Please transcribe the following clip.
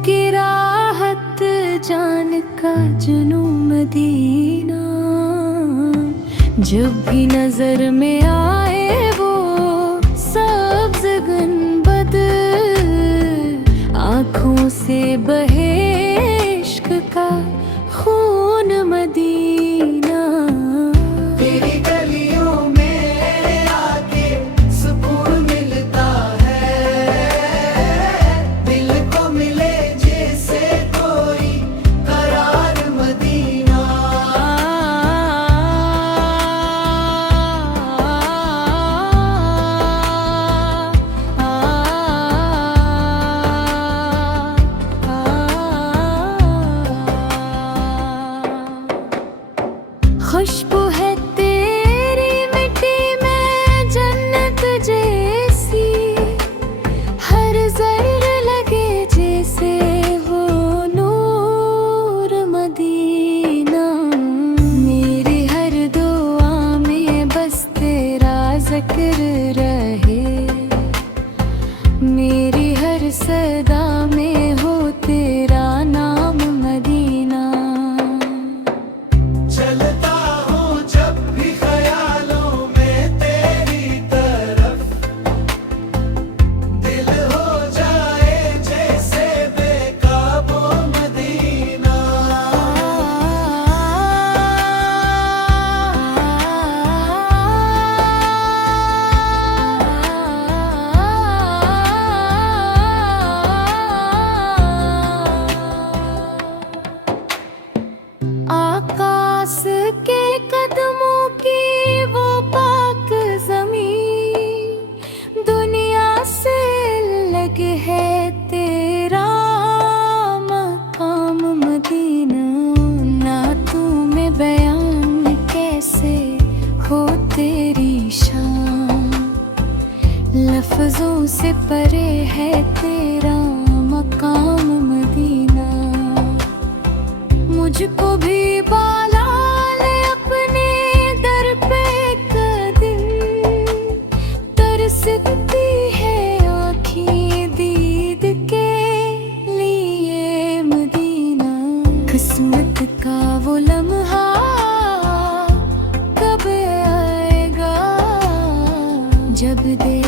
की राहत जान का जुनू मदीना। जब भी नजर में आए वो सब्ज़ गुंबद, आँखों से बहे इश्क का खून मदीना। तेरी गलियों में आके सुकून मिलता है, दिल को मिले जैसे कोई करार मदीना। खुशबू है तेरी मिट्टी में जन्नत जैसी, हर जर्र लगे जैसे हो नूर मदीना। मेरी हर दुआ में बस तेरा जिक्र रहे, मेरी हर सदा में हो तेरा नाम मदीना। चलता हूँ जब भी ख्यालों में तेरी तरफ, दिल हो जाए जैसे बेकाबू मदीना। आकाश के कदमों की वो पाक ज़मीन, दुनिया से अलग है तेरा मकाम मदीना। ना तू में बयान कैसे हो तेरी शान, लफ्जों से परे है तेरा मकाम मदीना। मुझको भी पाला ले अपने दर पे एक दिन, तरसती है आँखें दीद के लिए मदीना। किस्मत का वो लम्हा कब आएगा जब दे